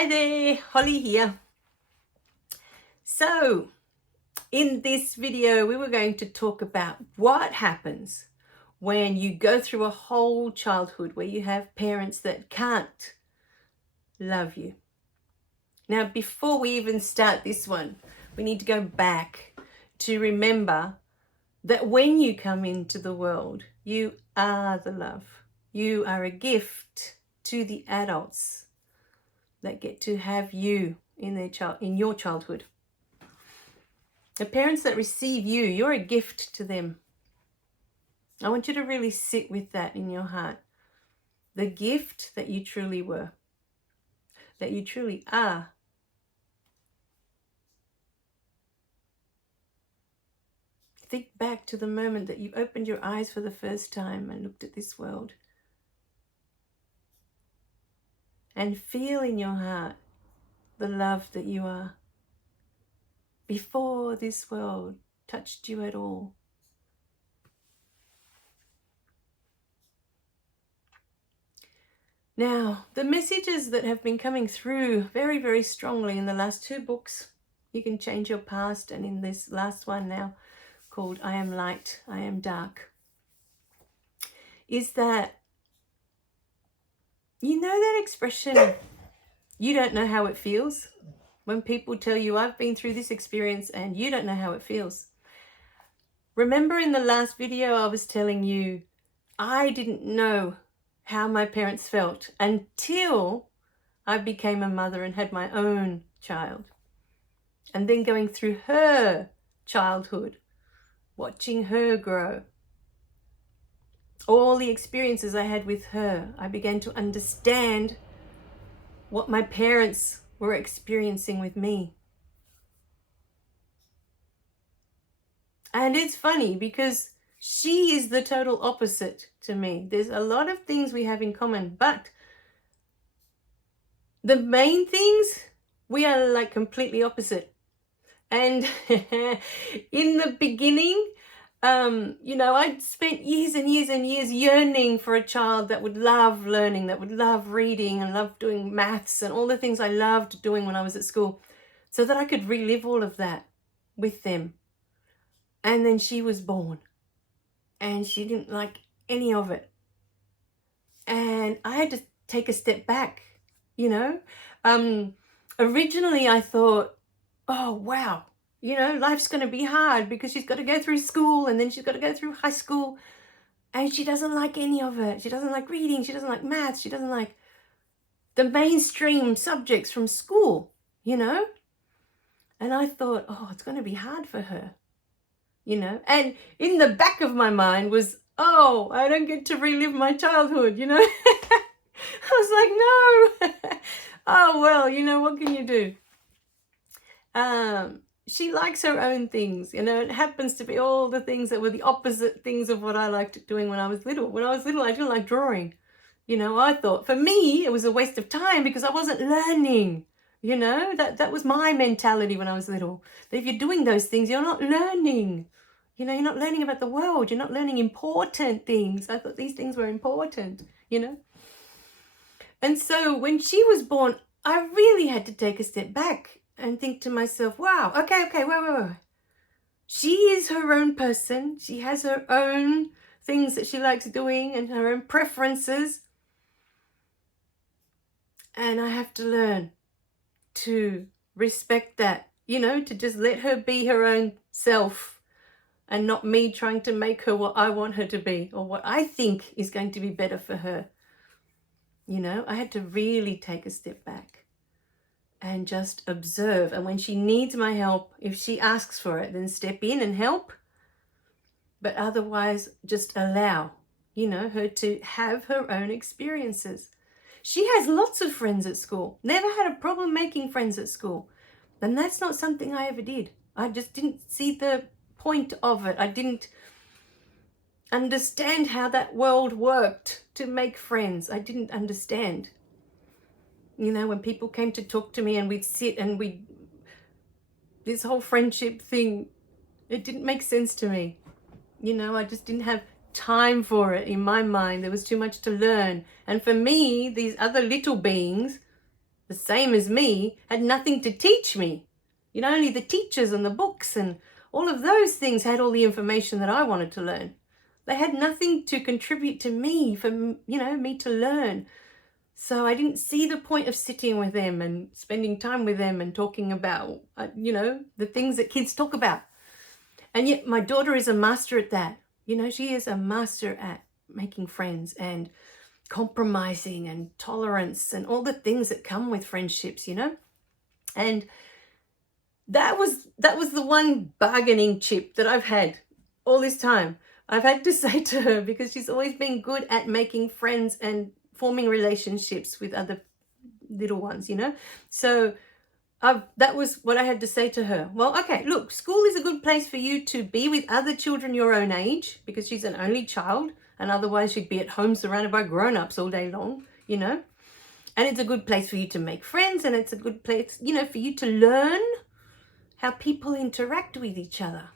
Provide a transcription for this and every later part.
Hi there, Holly here. So, in this video, we were going to talk about what happens when you go through a whole childhood where you have parents that can't love you. Now, before we even start this one, we need to go back to remember that when you come into the world, you are the love. You are a gift to the adults that get to have you in your childhood. The parents that receive you, you're a gift to them. I want you to really sit with that in your heart. The gift that you truly were, that you truly are. Think back to the moment that you opened your eyes for the first time and looked at this world. And feel in your heart the love that you are. Before this world touched you at all. Now, the messages that have been coming through very, very strongly in the last two books, You Can Change Your Past, and in this last one now called I Am Light, I Am Dark, is that, you know that expression, you don't know how it feels? When people tell you, I've been through this experience and you don't know how it feels. Remember in the last video I was telling you, I didn't know how my parents felt until I became a mother and had my own child. And then going through her childhood, watching her grow. All the experiences I had with her, I began to understand what my parents were experiencing with me. And it's funny because she is the total opposite to me. There's a lot of things we have in common, but the main things, we are like completely opposite. And in the beginning, I'd spent years and years and years yearning for a child that would love learning, that would love reading and love doing maths and all the things I loved doing when I was at school, so that I could relive all of that with them. And then she was born and she didn't like any of it. And I had to take a step back, Originally I thought, oh, wow, life's going to be hard because she's got to go through school and then she's got to go through high school and she doesn't like any of it. She doesn't like reading. She doesn't like maths. She doesn't like the mainstream subjects from school, And I thought, oh, it's going to be hard for her, And in the back of my mind was, oh, I don't get to relive my childhood, I was like, no. Oh, well, what can you do? She likes her own things, it happens to be all the things that were the opposite things of what I liked doing when I was little. When I was little, I didn't like drawing. I thought for me, it was a waste of time because I wasn't learning. That was my mentality when I was little. That if you're doing those things, you're not learning. You're not learning about the world. You're not learning important things. I thought these things were important, And so when she was born, I really had to take a step back and think to myself, wow, okay, wait. She is her own person. She has her own things that she likes doing and her own preferences. And I have to learn to respect that, to just let her be her own self and not me trying to make her what I want her to be or what I think is going to be better for her. I had to really take a step back and just observe. And when she needs my help, if she asks for it, then step in and help. But otherwise, just allow, her to have her own experiences. She has lots of friends at school. Never had a problem making friends at school. And that's not something I ever did. I just didn't see the point of it. I didn't understand how that world worked to make friends. I didn't understand. When people came to talk to me and we'd sit and this whole friendship thing, it didn't make sense to me. I just didn't have time for it in my mind. There was too much to learn. And for me, these other little beings, the same as me, had nothing to teach me. You know, only the teachers and the books and all of those things had all the information that I wanted to learn. They had nothing to contribute to me for, me to learn. So I didn't see the point of sitting with them and spending time with them and talking about, the things that kids talk about. And yet my daughter is a master at that. She is a master at making friends and compromising and tolerance and all the things that come with friendships, And that was the one bargaining chip that I've had all this time. I've had to say to her, because she's always been good at making friends and forming relationships with other little ones, So that was what I had to say to her. Well, okay, look, school is a good place for you to be with other children your own age, because she's an only child, and otherwise she'd be at home surrounded by grown-ups all day long, And it's a good place for you to make friends, and it's a good place, for you to learn how people interact with each other,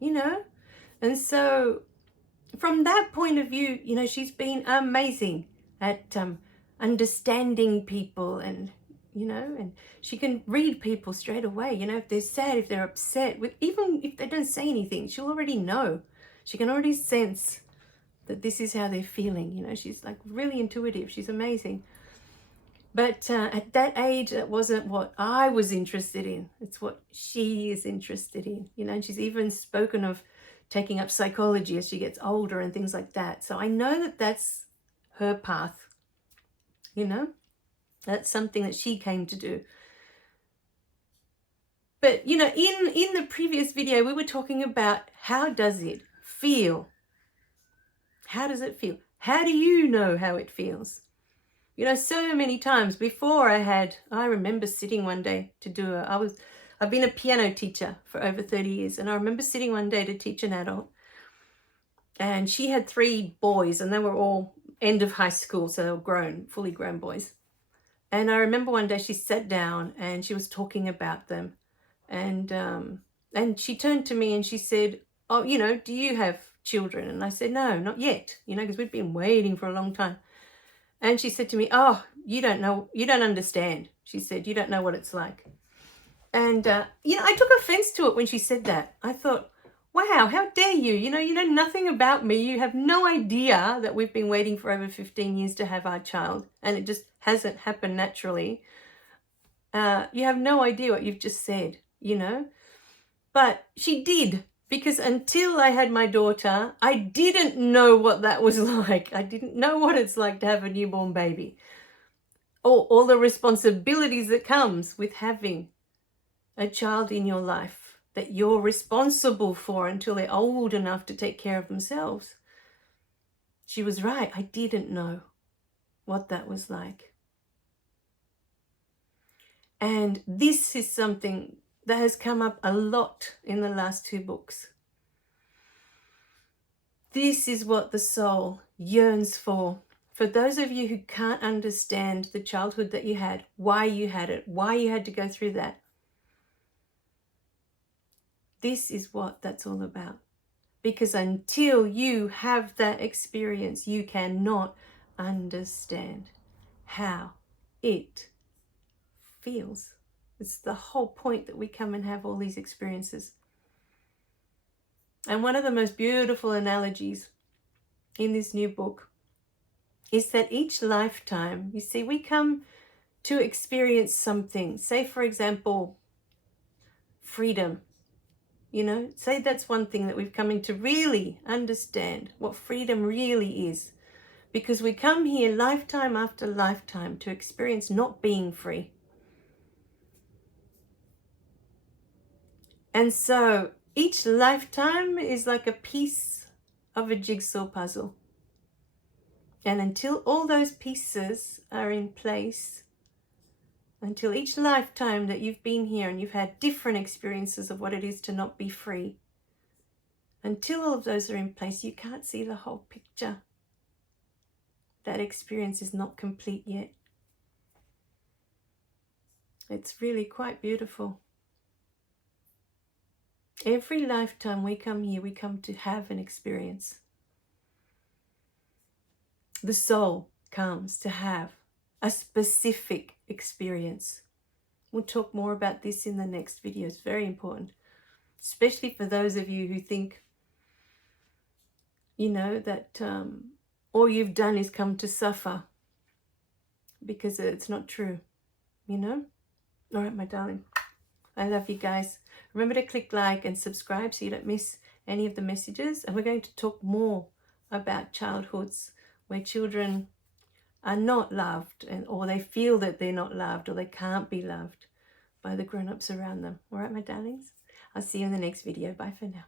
And so from that point of view, she's been amazing at understanding people and, and she can read people straight away, if they're sad, if they're upset, even if they don't say anything, she'll already know. She can already sense that this is how they're feeling, she's like really intuitive. She's amazing. But at that age, that wasn't what I was interested in. It's what she is interested in, and she's even spoken of taking up psychology as she gets older and things like that. So I know that that's her path, That's something that she came to do. But, in the previous video, we were talking about how does it feel? How does it feel? How do you know how it feels? So many times before I remember sitting one day to do I've been a piano teacher for over 30 years. And I remember sitting one day to teach an adult, and she had 3 boys, and they were all end of high school. So they were grown, fully grown boys. And I remember one day she sat down and she was talking about them. And she turned to me and she said, oh, do you have children? And I said, no, not yet, because we've been waiting for a long time. And she said to me, oh, you don't know, you don't understand. She said, you don't know what it's like. And, I took offense to it when she said that. I thought, wow, how dare you? You know nothing about me. You have no idea that we've been waiting for over 15 years to have our child, and it just hasn't happened naturally. You have no idea what you've just said, But she did. Because until I had my daughter, I didn't know what that was like. I didn't know what it's like to have a newborn baby. All the responsibilities that comes with having a child in your life that you're responsible for until they're old enough to take care of themselves. She was right. I didn't know what that was like. And this is something that has come up a lot in the last 2 books. This is what the soul yearns for. For those of you who can't understand the childhood that you had, why you had it, why you had to go through that, this is what that's all about. Because until you have that experience, you cannot understand how it feels. It's the whole point that we come and have all these experiences. And one of the most beautiful analogies in this new book is that each lifetime, you see, we come to experience something. Say, for example, freedom. Say that's one thing that we've come in to really understand what freedom really is. Because we come here lifetime after lifetime to experience not being free. And so each lifetime is like a piece of a jigsaw puzzle. And until all those pieces are in place, until each lifetime that you've been here and you've had different experiences of what it is to not be free, until all of those are in place, you can't see the whole picture. That experience is not complete yet. It's really quite beautiful. Every lifetime we come here, we come to have an experience. The soul comes to have a specific experience. We'll talk more about this in the next video. It's very important, especially for those of you who think, that all you've done is come to suffer, because it's not true, All right, my darling. I love you guys. Remember to click like and subscribe so you don't miss any of the messages. And we're going to talk more about childhoods where children are not loved, or they feel that they're not loved, or they can't be loved by the grown-ups around them. All right, my darlings. I'll see you in the next video. Bye for now.